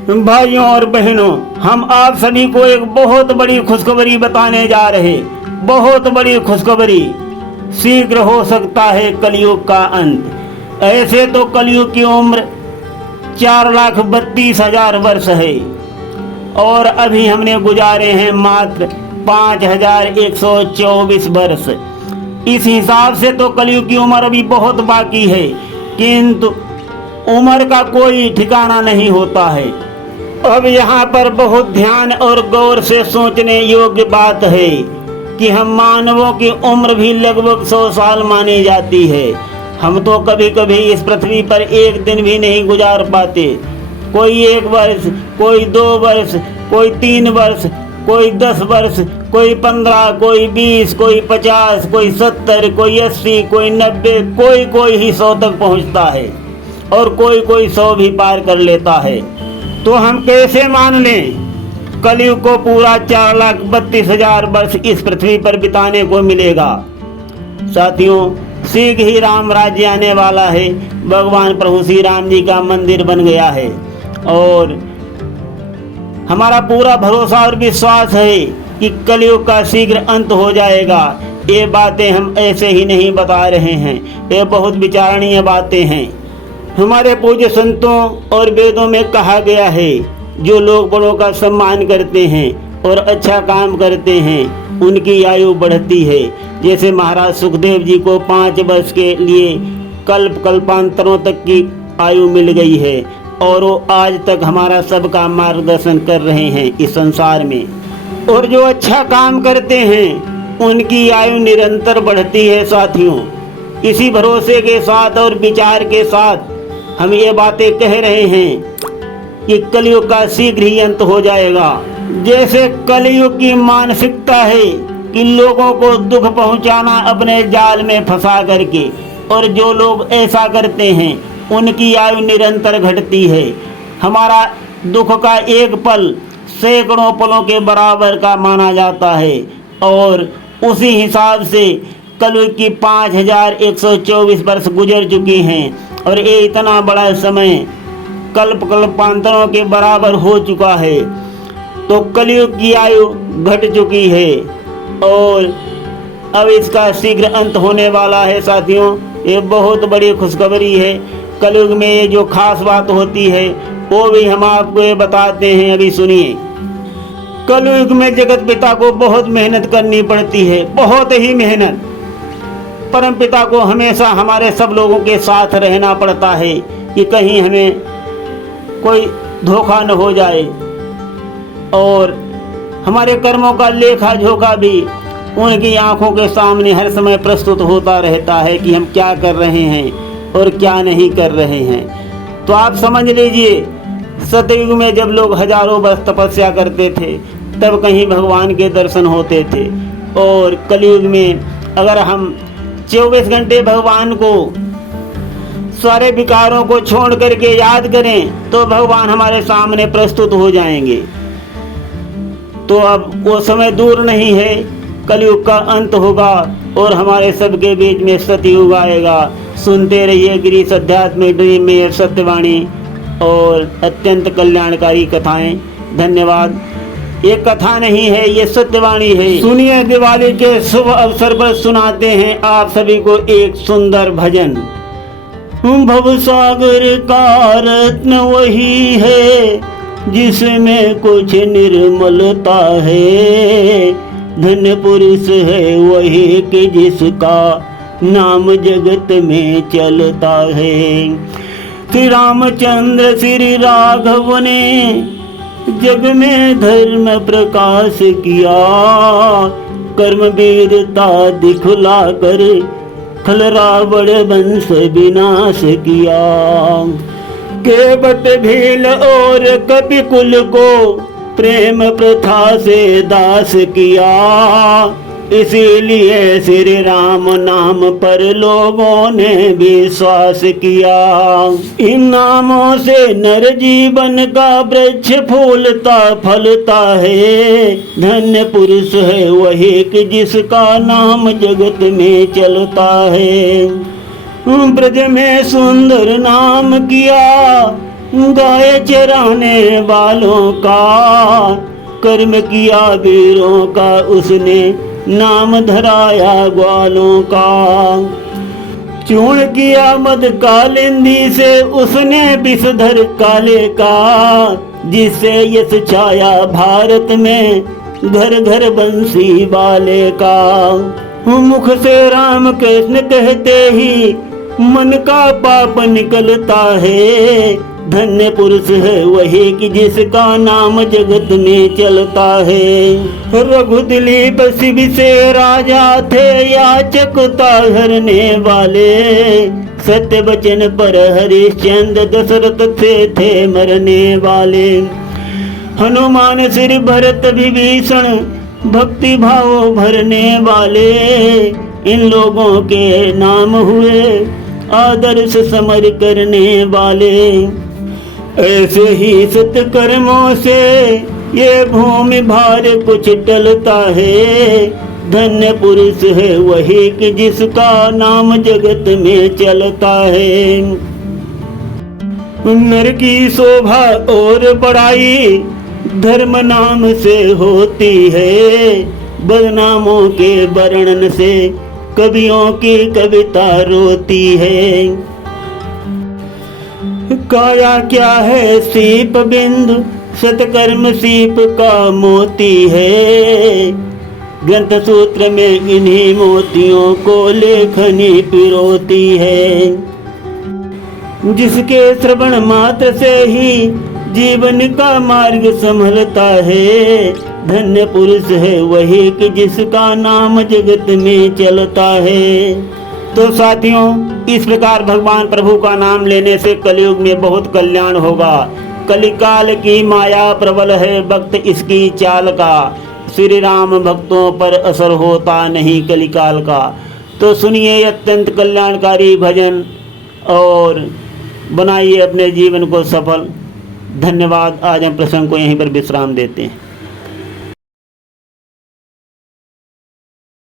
भाइयों और बहनों, हम आप सभी को एक बहुत बड़ी खुशखबरी बताने जा रहे। बहुत बड़ी खुशखबरी। शीघ्र हो सकता है कलयुग का अंत। ऐसे तो कलयुग की उम्र 4,32,000 वर्ष है और अभी हमने गुजारे हैं मात्र 5,124 वर्ष। इस हिसाब से तो कलयुग की उम्र अभी बहुत बाकी है, किंतु उम्र का कोई ठिकाना नहीं होता है। अब यहाँ पर बहुत ध्यान और गौर से सोचने योग्य बात है कि हम मानवों की उम्र भी लगभग 100 साल मानी जाती है। हम तो कभी कभी इस पृथ्वी पर एक दिन भी नहीं गुजार पाते। कोई 1 वर्ष, कोई 2 वर्ष, कोई 3 वर्ष, कोई 10 वर्ष, कोई 15, कोई 20, कोई 50, कोई 70, कोई 80, कोई 90, कोई ही 100 तक पहुँचता है और कोई 100 भी पार कर लेता है। तो हम कैसे मान लें कलयुग को पूरा 4,32,000 वर्ष इस पृथ्वी पर बिताने को मिलेगा। साथियों, शीघ्र ही राम राज्य आने वाला है। भगवान प्रभु श्री राम जी का मंदिर बन गया है और हमारा पूरा भरोसा और विश्वास है कि कलयुग का शीघ्र अंत हो जाएगा। ये बातें हम ऐसे ही नहीं बता रहे हैं, ये बहुत विचारणीय बातें हैं। हमारे पूज्य संतों और वेदों में कहा गया है, जो लोग बड़ों का सम्मान करते हैं और अच्छा काम करते हैं उनकी आयु बढ़ती है। जैसे महाराज सुखदेव जी को 5 वर्ष के लिए कल्पांतरों तक की आयु मिल गई है और वो आज तक हमारा सबका मार्गदर्शन कर रहे हैं इस संसार में। और जो अच्छा काम करते हैं उनकी आयु निरंतर बढ़ती है। साथियों, इसी भरोसे के साथ और विचार के साथ हम ये बातें कह रहे हैं कि कलयुग का शीघ्र ही अंत हो जाएगा। जैसे कलयुग की मानसिकता है कि लोगों को दुख पहुंचाना अपने जाल में फंसा करके, और जो लोग ऐसा करते हैं उनकी आयु निरंतर घटती है। हमारा दुख का एक पल सैकड़ों पलों के बराबर का माना जाता है और उसी हिसाब से कलयुग की 5,124 वर्ष गुजर चुके हैं और ये इतना बड़ा समय कल्पांतरों के बराबर हो चुका है। तो कलयुग की आयु घट चुकी है और अब इसका शीघ्र अंत होने वाला है। साथियों, ये बहुत बड़ी खुशखबरी है। कलयुग में ये जो खास बात होती है वो भी हम आपको ये बताते हैं, अभी सुनिए। कलयुग में जगत पिता को बहुत मेहनत करनी पड़ती है, बहुत ही मेहनत। परम पिता को हमेशा हमारे सब लोगों के साथ रहना पड़ता है कि कहीं हमें कोई धोखा न हो जाए और हमारे कर्मों का लेखा जोखा भी उनकी आंखों के सामने हर समय प्रस्तुत होता रहता है कि हम क्या कर रहे हैं और क्या नहीं कर रहे हैं। तो आप समझ लीजिए, सतयुग में जब लोग हजारों वर्ष तपस्या करते थे तब कहीं भगवान के दर्शन होते थे, और कलयुग में अगर हम 24 घंटे भगवान को सारे विकारों को छोड़ करके याद करें तो भगवान हमारे सामने प्रस्तुत हो जाएंगे। तो अब वो समय दूर नहीं है, कलयुग का अंत होगा और हमारे सबके बीच में सतयुग आएगा। सुनते रहिए गिरीश अध्यात्म ड्रीम में सत्यवाणी और अत्यंत कल्याणकारी कथाएं। धन्यवाद। ये कथा नहीं है, ये सत्यवाणी है। सुनिए, दिवाली के शुभ अवसर पर सुनाते हैं आप सभी को एक सुंदर भजन। भवसागर का रत्न वही है जिसमें कुछ निर्मलता है, धन्य पुरुष है वही कि जिसका नाम जगत में चलता है। श्री रामचंद्र श्री राघव ने जग में धर्म प्रकाश किया, कर्म वीरता दिखला कर खल रावण वंश विनाश किया। केवट भील और कपि कुल को प्रेम प्रथा से दास किया, इसीलिए श्री राम नाम पर लोगों ने विश्वास किया। इन नामों से नर जीवन का वृक्ष फूलता फलता है, धन्य पुरुष है वही कि जिसका नाम जगत में चलता है। ब्रज में सुंदर नाम किया गाय चराने वालों का, कर्म किया वीरों का उसने, नाम धराया ग्वालों का। चूर्ण किया मद कालिंदी से उसने विषधर काले का, जिससे यश छाया भारत में घर घर बंसी वाले का। मुख से राम कृष्ण कहते ही मन का पाप निकलता है, धन्य पुरुष है वही कि जिसका नाम जगत में चलता है। रघुदिलीप शिव से राजा थे याचकता हरने वाले, सत्य वचन पर हरिश्चंद्र दशरथ थे मरने वाले। हनुमान सिर भरत विभीषण भक्ति भाव भरने वाले, इन लोगों के नाम हुए आदर्श समर करने वाले। ऐसे ही सत्कर्मों से ये भूमि भार कुछ टलता है, धन्य पुरुष है वही कि जिसका नाम जगत में चलता है। नर की शोभा और बड़ाई धर्म नाम से होती है, बदनामों के वर्णन से कवियों की कविता रोती है। काया क्या है सीप बिंदु, सतकर्म सीप का मोती है, ग्रंथ सूत्र में इन्हीं मोतियों को लेखनी पिरोती है। जिसके श्रवण मात्र से ही जीवन का मार्ग संभलता है, धन्य पुरुष है वही कि जिसका नाम जगत में चलता है। तो साथियों, इस प्रकार भगवान प्रभु का नाम लेने से कलयुग में बहुत कल्याण होगा। कलिकाल की माया प्रबल है, भक्त इसकी चाल का, श्री राम भक्तों पर असर होता नहीं कलिकाल का। तो सुनिए अत्यंत कल्याणकारी भजन और बनाइए अपने जीवन को सफल। धन्यवाद। आज हम प्रसंग को यहीं पर विश्राम देते हैं।